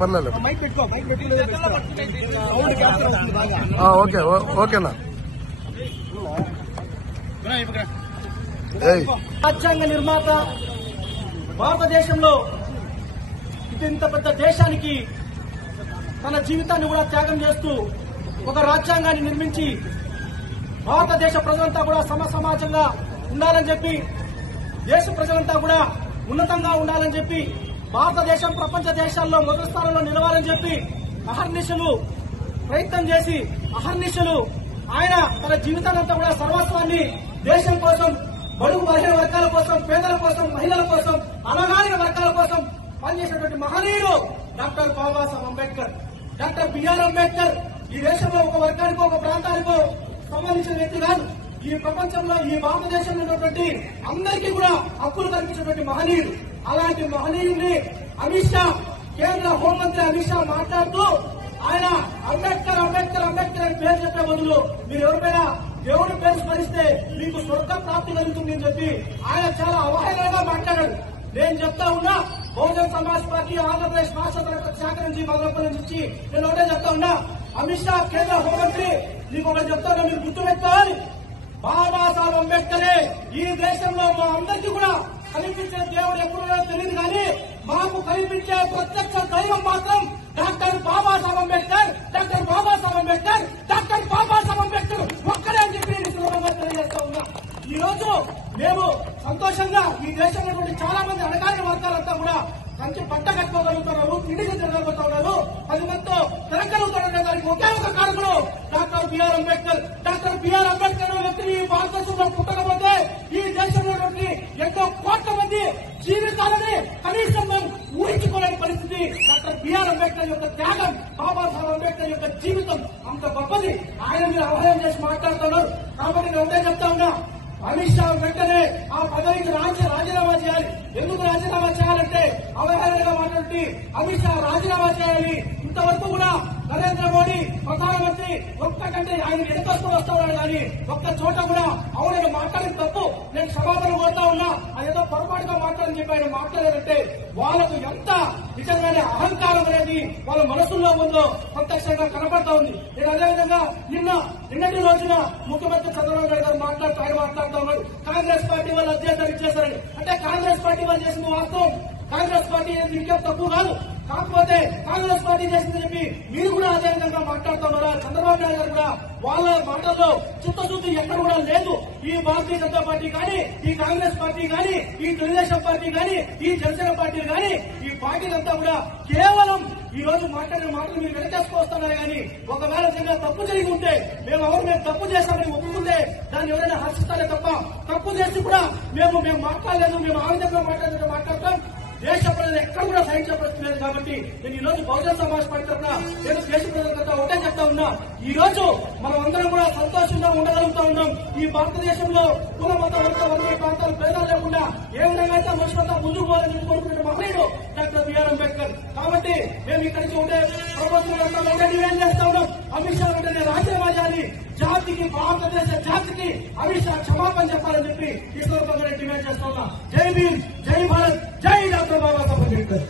పర్లేదు ఓకే ఓకేనా రాజ్యాంగ నిర్మాత భారతదేశంలో ఇంత పెద్ద దేశానికి తన జీవితాన్ని కూడా త్యాగం చేస్తూ ఒక రాజ్యాంగాన్ని నిర్మించి భారతదేశ ప్రజలంతా కూడా సమాజంగా ఉండాలని చెప్పి దేశ ప్రజలంతా కూడా ఉన్నతంగా ఉండాలని చెప్పి భారతదేశం ప్రపంచ దేశాల్లో మొదటి స్థానంలో నిలవాలని చెప్పి అహర్నిశలు ప్రయత్నం చేసి ఆయన తన జీవితానంతా కూడా సర్వస్వాన్ని దేశం కోసం, బడుగు బలహీన వర్గాల కోసం, పేదల కోసం, మహిళల కోసం, అనగారిన వర్గాల కోసం పనిచేసినటువంటి మహనీయుడు doctor Babasaheb Ambedkar. Doctor BR Ambedkar ఈ దేశంలో ఒక వర్గానికో ఒక ప్రాంతానికో సంబంధించిన వ్యక్తి కాదు. ఈ ప్రపంచంలో ఈ భారతదేశంలో ఉన్నటువంటి అందరికీ కూడా హక్కులు కల్పించినటువంటి మహనీయుడు. అలాంటి మహనీయుడిని అమిత్ షా, కేంద్ర హోంమంత్రి అమిత్ షా మాట్లాడుతూ ఆయన అంబేద్కర్ అంబేద్కర్ అంబేద్కర్ అని పేరు చెప్పే బదులు మీరు ఎవరిపైనా దేవుడి పేరు స్మరిస్తే మీకు స్వర్గ ప్రాప్తి కలుగుతుంది అని చెప్పి ఆయన చాలా అవహేళనగా మాట్లాడాడు. నేను చెప్తా ఉన్నా, బహుజన్ సమాజ్ పార్టీ ఆంధ్రప్రదేశ్ రాష్ట్ర శాఖ నుంచి మొదలప్పటి నుంచి నేను ఒకటే చెప్తా ఉన్నా, అమిత్ షా కేంద్ర హోంమంత్రి నీకు ఒకటి చెప్తా ఉన్నా, మీరు గుర్తుపెట్టుకోవాలి, బాబాసాహెబ్ అంబేద్కరే ఈ దేశంలో మా అందరికీ కూడా కనిపించే దేవుడు ఎప్పుడో తెలియదు కానీ మాకు కనిపించే ప్రత్యక్ష దైవం మాత్రం doctor Babasaheb Ambedkar, doctor Babasaheb Ambedkar, doctor Babasaheb Ambedkar ఒక్కడే అని చెప్పి నేను సులభంగా తెలియజేస్తా ఉన్నా. ఈ రోజు మేము సంతోషంగా ఈ దేశంలో చాలా మంది అణగారిన వర్గాలంతా కూడా మంచి పంట కట్టుకోగలుగుతున్నారు, తిండి తిరగలుగుతున్నారు, 10 మందితో తిరగలుగుతున్నారు. దానికి ఒకే ఒక కారణం doctor BR Ambedkar. Doctor BR Ambedkar వ్యక్తిని భారతదేశంలో పుట్టకపోతే ఈ దేశంలో ఎంతో కోట్ల మంది జీవితాలని కనీసం మేము ఊహించుకోలేని పరిస్థితి. డాక్టర్ బిఆర్ అంబేద్కర్ యొక్క త్యాగం, బాబాసాహెబ్ అంబేద్కర్ యొక్క జీవితం అంత గొప్పది. ఆయన మీరు అవహేళన చేసి మాట్లాడుతున్నారు. కాబట్టి నేను ఒకటే చెప్తా ఉన్నా, అమిత్ షా వెంటనే ఆ పదవికి రాజీనామా చేయాలి. ఎందుకు రాజీనామా చేయాలంటే అవహేళనగా మాట్లాడి అమిత్ షా రాజీనామా చేయాలి. ఇంతవరకు కూడా నరేంద్ర మోడీ ప్రధానమంత్రి ఒక్కటంటే ఆయన వెనుకొస్తూ వస్తున్నాడు కానీ ఒక్క చోట కూడా అవునని మాట్లాడిన తప్పు. నేను క్షమాపణ కోరుతా ఉన్నా, అదేదో పొరపాటుగా మాట్లాడని చెప్పి ఆయన మాట్లాడారంటే వాళ్ళకు ఎంత నిజంగానే అహంకారం అనేది వాళ్ళ మనసుల్లో ఉందో ప్రత్యక్షంగా కనపడతా ఉంది. నేను అదేవిధంగా నిన్నటి రోజున ముఖ్యమంత్రి చంద్రబాబు నాయుడు గారు మాట్లాడుతూ ఉన్నారు, కాంగ్రెస్ పార్టీ వాళ్ళు అధ్యక్షులు ఇచ్చేశారని. అంటే కాంగ్రెస్ పార్టీ వాళ్ళు చేసిన వాస్తవం, కాంగ్రెస్ పార్టీ ఇంకేం తక్కువ కాదు. కాకపోతే కాంగ్రెస్ పార్టీ చేసిందని చెప్పి మీరు కూడా అదే విధంగా మాట్లాడుతున్నారా? చంద్రబాబు నాయుడు గారు కూడా వాళ్ళ మాటల్లో చిత్తశుద్ధి ఎక్కడ కూడా లేదు. ఈ భారతీయ జనతా పార్టీ కానీ, ఈ కాంగ్రెస్ పార్టీ కానీ, ఈ తెలుగుదేశం పార్టీ కానీ, ఈ జనసేన పార్టీ కానీ, ఈ పార్టీలంతా కూడా కేవలం ఈ రోజు మాట్లాడిన మాటలు మీరు వెనకేసుకొస్తున్నారు. కానీ ఒకవేళ నిజంగా తప్పు జరిగి ఉంటే మేము తప్పు చేస్తామని ఒప్పుకుంటే దాన్ని ఎవరైనా హర్షిస్తారే తప్ప, తప్పు చేసి కూడా మేము మాట్లాడలేదు, మేము ఆ విధంగా మాట్లాడతాం. దేశ ప్రజలు ఎక్కడ కూడా సహించే పరిస్థితి లేదు. కాబట్టి నేను ఈ రోజు బహుజన్ సమాజ్ పార్టీ తరఫున నేను దేశ ప్రజలంతా ఒకటే చెప్తా ఉన్నా, ఈ రోజు మనం అందరం కూడా సంతోషంగా ఉండగలుగుతా ఉన్నాం. ఈ భారతదేశంలో కుల మత వర్గ ప్రాంతాలు భేదాలు లేకుండా ఏ విధంగా అయితే మనుషులంతా ముందుకు పోవాలని కోరుకునే మహనీయుడు డాక్టర్ బిఆర్ అంబేద్కర్. కాబట్టి మేము ఇక్కడి నుంచి ఒకటే ప్రభుత్వం ఒకటే డిమాండ్ చేస్తా ఉన్నాం, అమిత్ షా వెంటనే రాజీనామా చేయాలి. జాతికి, భారతదేశ జాతికి అమిత్ షా క్షమాపణ చెప్పాలని చెప్పి ఈ సందర్భంగా డిమాండ్ చేస్తా ఉన్నా. జై భీమ్, జై భారత్, జై డాక్టర్ బాబాసాహెబ్ అంబేద్కర్.